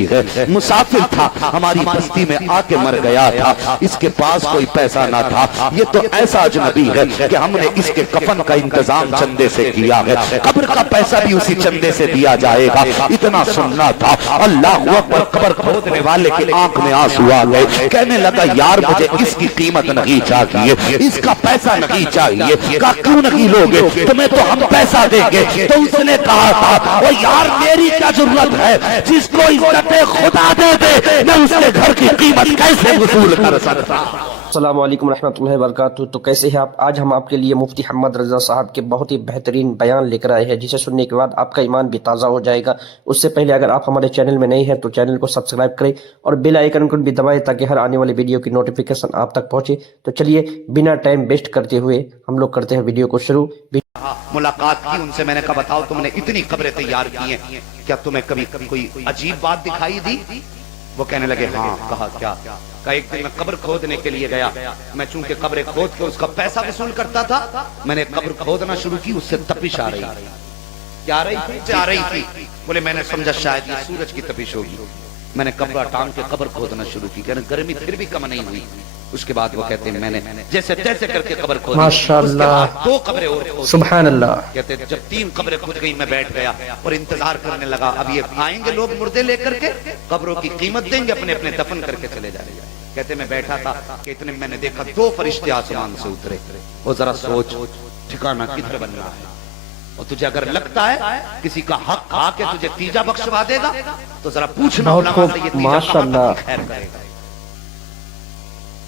परदेसी है, मुसाफिर था, हमारी बस्ती में आके मर गया था, इसके पास कोई पैसा ना था, ये तो ऐसा अजनबी है कि हमने इसके कफन का इंतजाम चंदे से किया है, कब्र का पैसा भी उसी चंदे से दिया जाएगा। इतना सुनना था। अल्लाह अकबर। कब्र खोदने वाले की आंख में आंसू आ गए, कहने लगा यार मुझे इसकी कीमत नहीं चाहिए, इसका पैसा नहीं चाहिए। कहा क्यों नहीं लोगे, तुम्हें तो हम पैसा देंगे। तो उसने कहा था ओ यार मेरी क्या जरूरत है, जिसको इज्जत खुदा दे दे मैं उसके घर की कीमत कैसे वसूल कर सकता। अस्सलामु अलैकुम रहमतुल्लाहि व बरकातहू। तो कैसे हैं आप? आज हम आपके लिए मुफ्ती मोहम्मद रज़ा साहब के बहुत ही बेहतरीन बयान लेकर आए हैं, जिसे सुनने के बाद आपका ईमान भी ताज़ा हो जाएगा। उससे पहले अगर आप हमारे चैनल में नए हैं तो चैनल को सब्सक्राइब करें और बेल आइकन को भी दबाएं ताकि हर आने वाली वीडियो की नोटिफिकेशन आप तक पहुंचे। तो चलिए बिना टाइम वेस्ट करते हुए हम लोग करते हैं वीडियो को शुरू। मुलाकात की उनसे, मैंने कहा बताओ तुमने इतनी कब्रें तैयार की हैं, क्या तुम्हें कभी कोई अजीब बात दिखाई दी? वो कहने लगे हाँ। कहा क्या? का एक दिन मैं कब्र खोदने के लिए गया, मैं चूंकि कब्रें खोद के उसका पैसा वसूल करता था, मैंने कब्र खोदना शुरू की, उससे तपिश आ रही थी। क्या आ रही थी? बोले मैंने समझा शायद ये सूरज की तपिश होगी, मैंने कब्र टांग के कब्र खोदना शुरू की, कहने गर्मी फिर भी कम नहीं हुई। उसके बाद वो कहते हैं मैंने जैसे तैसे करके कब्र खोदी, माशाअल्लाह, 2 कब्रें और खोदी, सुभान अल्लाह। कहते जब 3 कब्रें खुद गई मैं बैठ गया और इंतजार करने लगा, अब ये आएंगे लोग मुर्दे लेकर के, कब्रों की कीमत देंगे, अपने अपने दफन करके चले जाएंगे। कहते मैं बैठा था कि इतने मैंने देखा 2 फरिश्ते आसमान से उतरे। वो जरा सोच ठिकाना किधर बन रहा है, और तुझे अगर लगता है किसी का हक खा के तुझे तीजा बख्शवा देगा तो जरा पूछना उलमा से ये तीजा कहां तक खैर करेगा।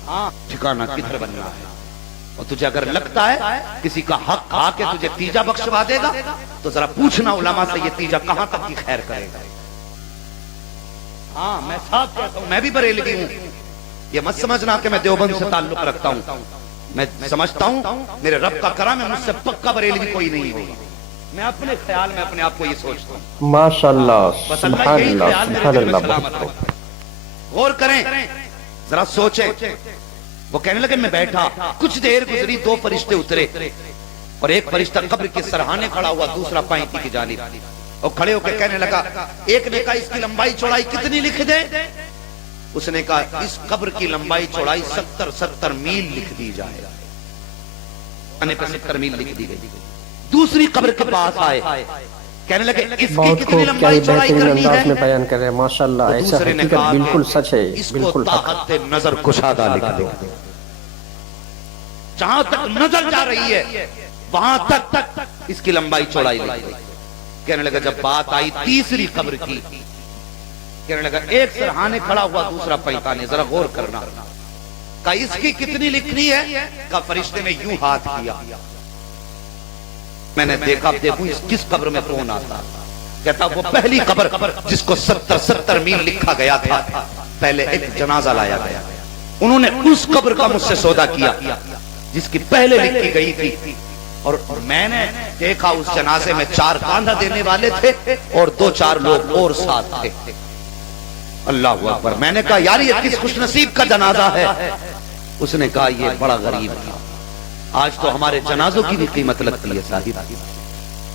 हाँ, ठिकाना किधर बन रहा है, और तुझे अगर लगता है किसी का हक खा के तुझे तीजा बख्शवा देगा तो जरा पूछना उलमा से ये तीजा कहां तक की खैर करेगा। हाँ, मैं साफ कहता हूं, मैं भी बरेलवी हूं, ये मत समझना कि मैं देवबंद से ताल्लुक रखता हूं। मैं समझता हूं मेरे रब का करम है, मुझसे पक्का बरेलवी कोई नहीं होगा। मैं अपने ख्याल में अपने आप को ये सोचता हूं। माशाअल्लाह, सुभान अल्लाह, सुभान अल्लाह। गौर करें, जरा सोचें। वो कहने लगे मैं बैठा, कुछ देर गुजरी, 2 फरिश्ते उतरे और एक फरिश्ता कब्र के सरहाने खड़ा हुआ, दूसरा पैंती की जानिब, और खड़े होकर कहने लगा, एक ने कहा इसकी लंबाई चौड़ाई कितनी लिख दे? उसने कहा इस कब्र की लंबाई चौड़ाई 70 मील लिख दी जाए। 70 मील लिख दी गई। दूसरी कब्र के पास आए, कहने लगे इसकी कितनी लंबाई चौड़ाई करनी है? में बयान कर रहे हैं माशाअल्लाह, ऐसा हकीकत बिल्कुल सच है, बिल्कुल ताकत नजर कुशादा लिख दो। जहां तक नजर जा रही है वहां तक इसकी लंबाई चौड़ाई लिख दो। कहने लगा जब बात आई तीसरी कब्र की, कहने लगा एक सरहाने खड़ा हुआ, दूसरा पैताने, जरा गौर करना। का इसकी कितनी लिखनी है? का फरिश्ते ने यूं हाथ किया, मैंने देखा देखूं किस कब्र में कौन आता। कहता वो पहली कब्र जिसको 70 मील लिखा गया था, पहले एक जनाजा लाया गया, उन्होंने उस कब्र का मुझसे सौदा किया जिसकी पहले लिखी गई थी, और मैंने देखा उस जनाजे में 4 कांधा देने वाले थे और 2-4 लोग और साथ थे। अल्लाह अकबर। मैंने कहा यार ये किस खुशनसीब का जनाजा है? उसने कहा ये बड़ा गरीब था, आज तो हमारे जनाजों की भी कीमत लगती है साहिब,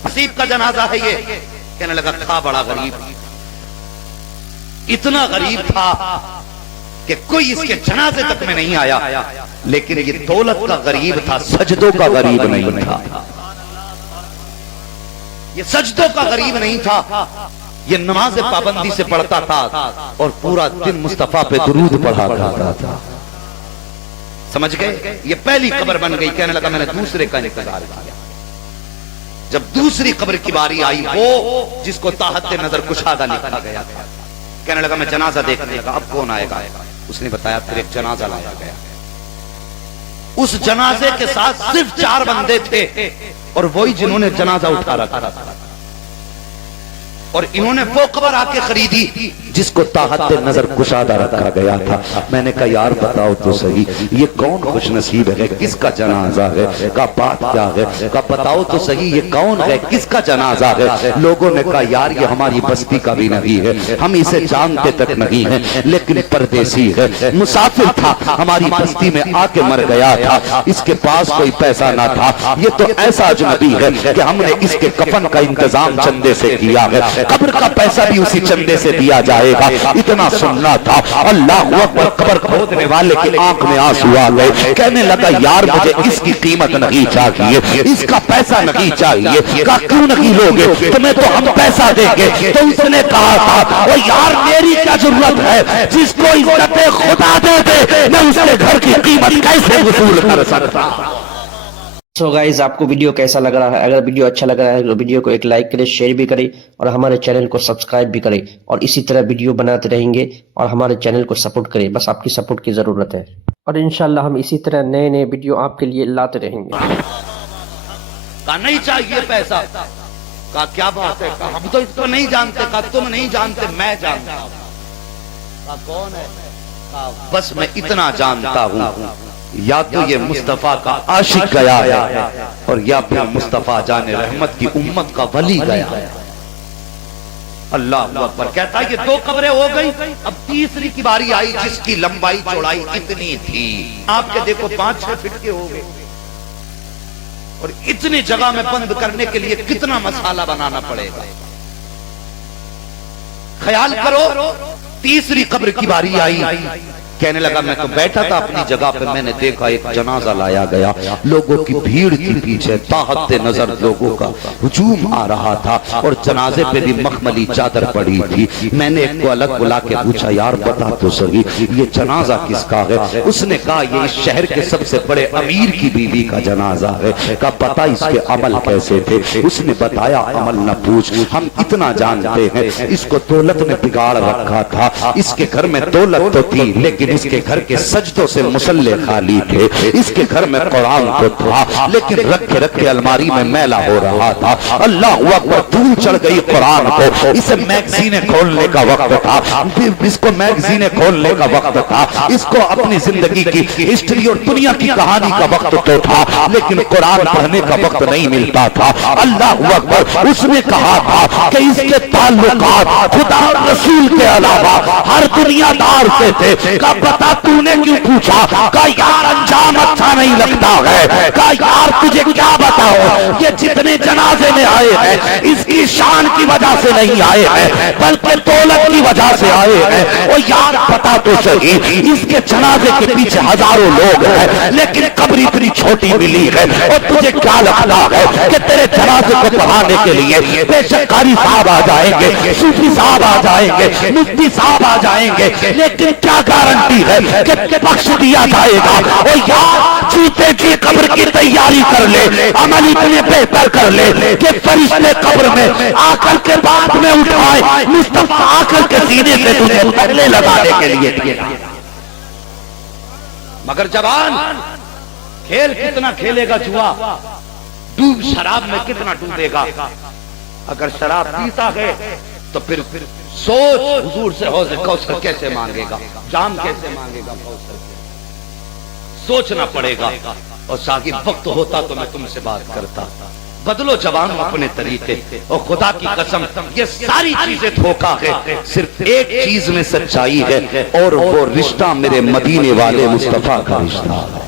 नसीब का जनाजा है ये। कहने लगा था बड़ा गरीब, इतना गरीब था कि कोई इसके जनाजे तक में नहीं आया, लेकिन ये दौलत का गरीब था, सजदों का गरीब नहीं था। ये सजदों का गरीब नहीं था, ये नमाज पाबंदी से पढ़ता था और पूरा दिन मुस्तफा पे दुरूद पढ़ा करता था। समझ गए? ये पहली कब्र बन गई। कहने लगा मैंने दूसरे का इंतजार किया। जब दूसरी कब्र की बारी आई, वो जिसको ताहत नजर कुशादा लिखा गया था, कहने लगा मैं जनाजा देखने लगा, अब कौन आएगा? उसने बताया फिर एक जनाजा लाया गया, उस जनाजे के साथ सिर्फ 4 बंदे थे और वही जिन्होंने जनाजा उठा रखा था, और इन्होंने वो कब्र आके खरीदी जिसको ताहत नजर कुशादा रखा गया था। मैंने कहा यार बताओ तो सही ये कौन खुश नसीब है, किसका जनाजा है? का बात क्या है? का बताओ तो सही ये कौन है, किसका जनाजा है? लोगों ने कहा यार ये हमारी बस्ती का भी नहीं है, हम इसे जानते तक नहीं है, लेकिन परदेसी है, मुसाफिर था, हमारी बस्ती में आके मर गया था, इसके पास कोई पैसा ना था, ये तो ऐसा अजनबी है कि हमने इसके कफन का इंतजाम चंदे से किया है, قبر کا پیسہ بھی اسی چندے سے دیا جائے گا. اتنا سننا تھا. اللہ اکبر. قبر کھودنے والے کی آنکھ میں آنسو آ گئے. کہنے لگا یار مجھے اس کی قیمت نہیں چاہیے, اس کا پیسہ نہیں چاہیے. کہا کیوں نہیں لوگے, تمہیں تو ہم پیسہ دیں گے. تو اس نے کہا تھا او یار میری کیا ضرورت ہے, جس کو عزت خدا دے دے میں اس کے گھر کی قیمت کیسے وصول کر سکتا. سو گائز آپ کو ویڈیو کیسا لگ رہا ہے؟ اگر ویڈیو اچھا لگ رہا ہے تو ویڈیو کو ایک لائک کریں, شیئر بھی کریں اور ہمارے چینل کو سبسکرائب بھی کریں, اور اسی طرح ویڈیو بناتے رہیں گے اور ہمارے چینل کو سپورٹ کریں. بس آپ کی سپورٹ کی ضرورت ہے, اور انشاءاللہ ہم اسی طرح نئے نئے ویڈیو آپ کے لیے لاتے رہیں گے. کہا نہیں چاہیے پیسہ. کہا کیا بات ہے, کہا ہم تو اس کو نہیں جانتے. کہا تم نہیں جانتے, میں جانتا ہوں. کہا کون ہے؟ کہا بس میں اتنا جانتا ہوں, یا تو یہ مصطفیٰ کا عاشق گیا ہے اور یا پھر مصطفیٰ جان رحمت کی امت کا ولی گیا ہے. اللہ اکبر. کہتا ہے یہ 2 قبریں ہو گئی, اب تیسری کی باری آئی جس کی لمبائی چوڑائی اتنی تھی. آپ کے دیکھو 5-6 فٹ کے ہو گئے, اور اتنی جگہ میں بند کرنے کے لیے کتنا مسالہ بنانا پڑے گا. خیال کرو تیسری قبر کی باری آئی. کہنے لگا میں تو بیٹھا تھا اپنی جگہ پہ, میں نے دیکھا ایک جنازہ لایا گیا. لوگوں کی بھیڑ تھی پیچھے, تاحت نظر لوگوں کا ہجوم آ رہا تھا, اور جنازے پہ بھی مخملی چادر پڑی تھی. میں نے ایک کو الگ بلا کے پوچھا یار بتا تو صحیح یہ جنازہ کس کا ہے؟ اس نے کہا یہ اس شہر کے سب سے بڑے امیر کی بیوی کا جنازہ ہے. کہا پتا اس کے عمل کیسے تھے؟ اس نے بتایا عمل نہ پوچھ, ہم اتنا جانتے ہیں اس کو دولت نے بگاڑ رکھا تھا. اس کے گھر میں دولت تو تھی لیکن اس کے گھر کے سجدوں سے مسلح خالی تھے. اس کے گھر میں قرآن تو تھا لیکن رکھے رکھے الماری میں میلا ہو رہا تھا. اللہ اکبر. دھول چڑھ گئی قرآن کو. اسے میگزینیں کھولنے کا وقت تھا, اس کو میگزینیں کھولنے کا وقت تھا. اس کو اپنی زندگی کی ہسٹری اور دنیا کی کہانی کا وقت تو تھا لیکن قرآن پڑھنے کا وقت نہیں ملتا تھا. اللہ اکبر. اس نے کہا تھا کہ اس کے تعلقات خدا اور رسول کے علاوہ ہر دنیا دار سے تھے. بتا تو نے کیوں پوچھا؟ کہا یار انجام اچھا نہیں لگتا ہے. کہا یار تجھے کیا بتاؤ, یہ جتنے جنازے میں آئے ہیں اس کی شان کی وجہ سے نہیں آئے ہیں بلکہ دولت کی وجہ سے آئے ہیں. اور یار پتا تو صحیح اس کے جنازے کے پیچھے ہزاروں لوگ ہیں لیکن قبر اتنی چھوٹی ملی ہے. اور تجھے کیا لگتا ہے کہ تیرے جنازے کو پڑھانے کے لیے بے شک قاری صاحب آ جائیں گے, صوفی صاحب آ جائیں گے, مفتی صاحب آ جائیں گے, لیکن کیا گارنٹی ہے کہ بخش دیا جائے گا؟ اور یار چیتے کی قبر کی تیاری کر لے, عمل اتنے بہتر کر لے کہ فرشتے قبر میں آ کر کے بعد میں اٹھائے, مصطفیٰ آ کر کے سینے سے تجھے پہلے لگانے کے لیے. مگر جوان کھیل کتنا کھیلے گا جوا, ڈوب شراب میں کتنا ڈوبے گا. اگر شراب پیتا ہے تو پھر سوچ حضور سے حوض کوثر کیسے مانگے گا, جام کیسے مانگے گا کوثر سے, سوچنا پڑے گا. اور شاگرد وقت ہوتا تو میں تم سے بات کرتا. بدلو جوانوں اپنے طریقے, اور خدا کی قسم یہ ساری چیزیں دھوکا ہے, صرف ایک چیز میں سچائی ہے اور وہ رشتہ میرے مدینے والے مصطفیٰ کا رشتہ ہے.